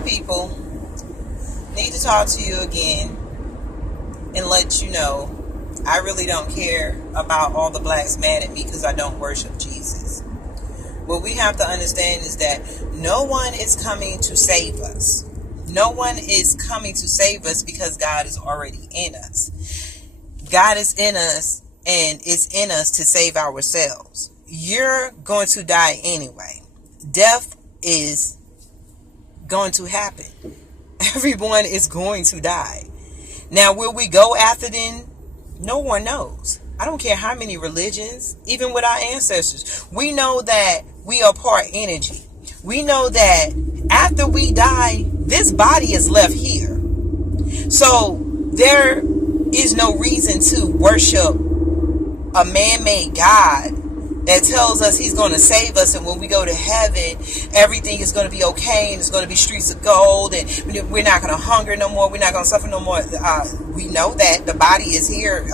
people, need to talk to you again and let you know I really don't care about all the blacks mad at me because I don't worship Jesus. What we have to understand is that no one is coming to save us. No one is coming to save us because God is already in us. God is in us and is in us to save ourselves. You're going to die anyway. Death is going to happen. Everyone is going to die. Now, will we go after them? No one knows. I don't care how many religions, even with our ancestors. We know that we are part energy. We know that after we die, this body is left here. So there is no reason to worship a man-made God that tells us he's going to save us, and when we go to heaven, everything is going to be okay, and it's going to be streets of gold, and we're not going to hunger no more, we're not going to suffer no more. We know that the body is here.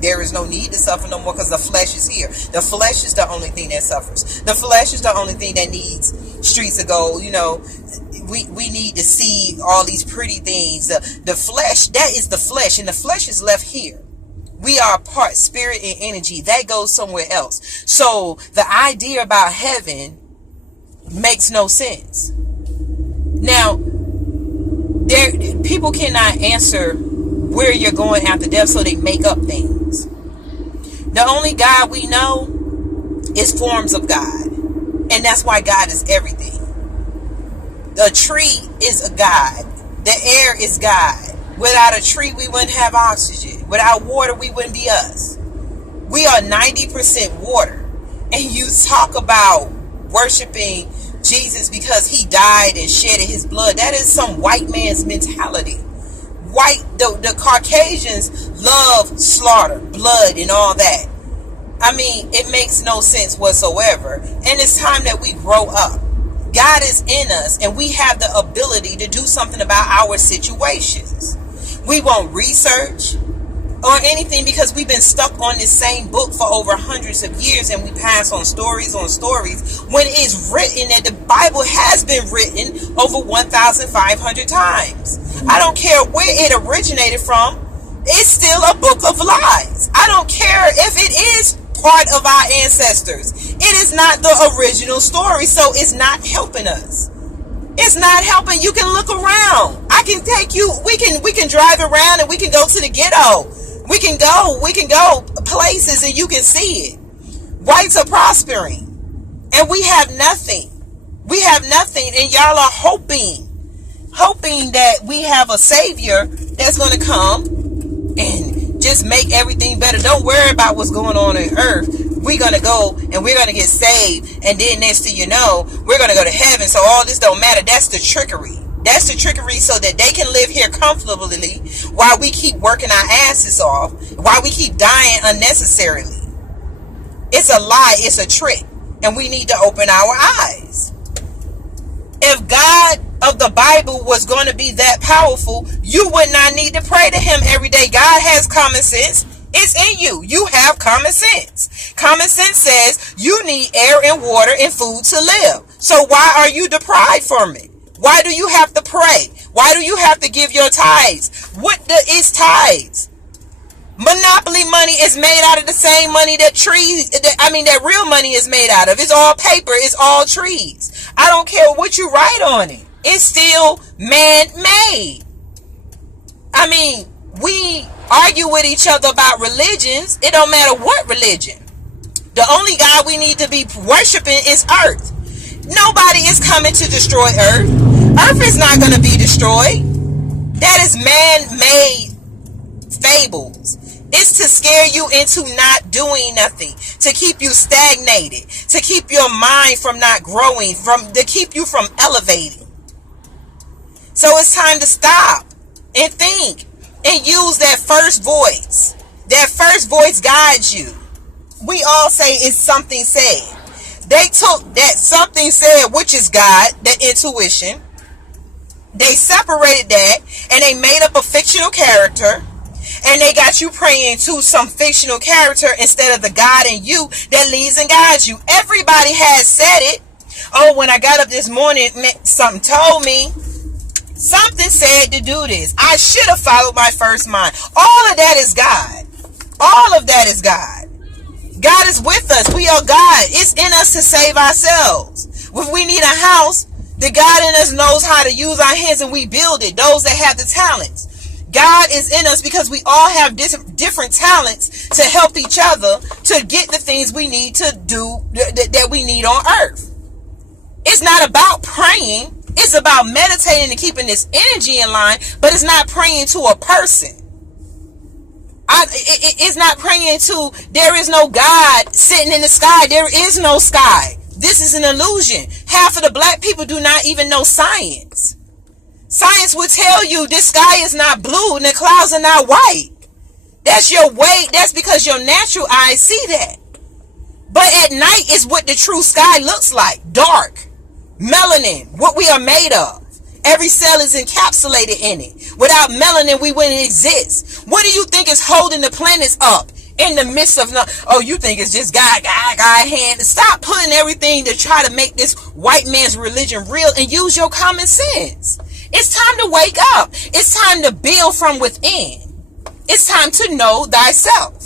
There is no need to suffer no more because the flesh is here. The flesh is the only thing that suffers. The flesh is the only thing that needs streets of gold. We need to see all these pretty things. The flesh, that is the flesh, and the flesh is left here. We are part spirit and energy. That goes somewhere else. So the idea about heaven makes no sense. Now, people cannot answer where you're going after death, so they make up things. The only God we know is forms of God. And that's why God is everything. The tree is a God. The air is God. Without a tree, we wouldn't have oxygen. Without water, we wouldn't be us. We are 90% water. And you talk about worshiping Jesus because he died and shedded his blood. That is some white man's mentality. The Caucasians love slaughter, blood, and all that. I mean, it makes no sense whatsoever. And it's time that we grow up. God is in us, and we have the ability to do something about our situations. We won't research or anything because we've been stuck on this same book for over hundreds of years, and we pass on stories when it's written that the Bible has been written over 1,500 times. I don't care where it originated from. It's still a book of lies. I don't care if it is part of our ancestors. It is not the original story, so it's not helping us. It's not helping. You can look around. I can take you. We can drive around, and we can go to the ghetto. We can go places, and you can see it. Whites are prospering, and we have nothing. We have nothing, and y'all are hoping that we have a savior that's going to come and just make everything better. Don't worry about what's going on earth. We're going to go and we're going to get saved. And then next thing you know, we're going to go to heaven. So all this don't matter. That's the trickery. That's the trickery so that they can live here comfortably while we keep working our asses off, while we keep dying unnecessarily. It's a lie. It's a trick. And we need to open our eyes. If God of the Bible was going to be that powerful, you would not need to pray to him every day. God has common sense. It's in you. You have common sense. Common sense says you need air and water and food to live. So why are you deprived from it? Why do you have to pray? Why do you have to give your tithes? What is tithes? Monopoly money is made out of the same money that real money is made out of. It's all paper. It's all trees. I don't care what you write on it. It's still man-made. I mean, we argue with each other about religions. It don't matter what religion. The only God we need to be worshiping is earth. Nobody is coming to destroy earth. Earth is not going to be destroyed. That is man-made fables. It's to scare you into not doing nothing, to keep you stagnated, to keep your mind from not growing, to keep you from elevating. So it's time to stop and think and use that first voice. That first voice guides you. We all say it's something said. They took that something said, which is God, that intuition. They separated that and they made up a fictional character. And they got you praying to some fictional character instead of the God in you that leads and guides you. Everybody has said it. Oh, when I got up this morning, something told me. Something said to do this. I should have followed my first mind. All of that is God. All of that is God. God is with us. We are God. It's in us to save ourselves. If we need a house, the God in us knows how to use our hands and we build it. Those that have the talents. God is in us because we all have different talents to help each other to get the things we need to do that we need on earth. It's not about praying. It's about meditating and keeping this energy in line, but it's not praying to a person. It's not praying to, there is no God sitting in the sky. There is no sky. This is an illusion. Half of the black people do not even know science. Science will tell you this sky is not blue and the clouds are not white. That's your way. That's because your natural eyes see that. But at night is what the true sky looks like. Dark. Melanin. What we are made of. Every cell is encapsulated in it. Without melanin, we wouldn't exist. What do you think is holding the planets up in the midst of you think it's just God hand. Stop putting everything to try to make this white man's religion real and use your common sense. It's time to wake up. It's time to build from within. It's time to know thyself.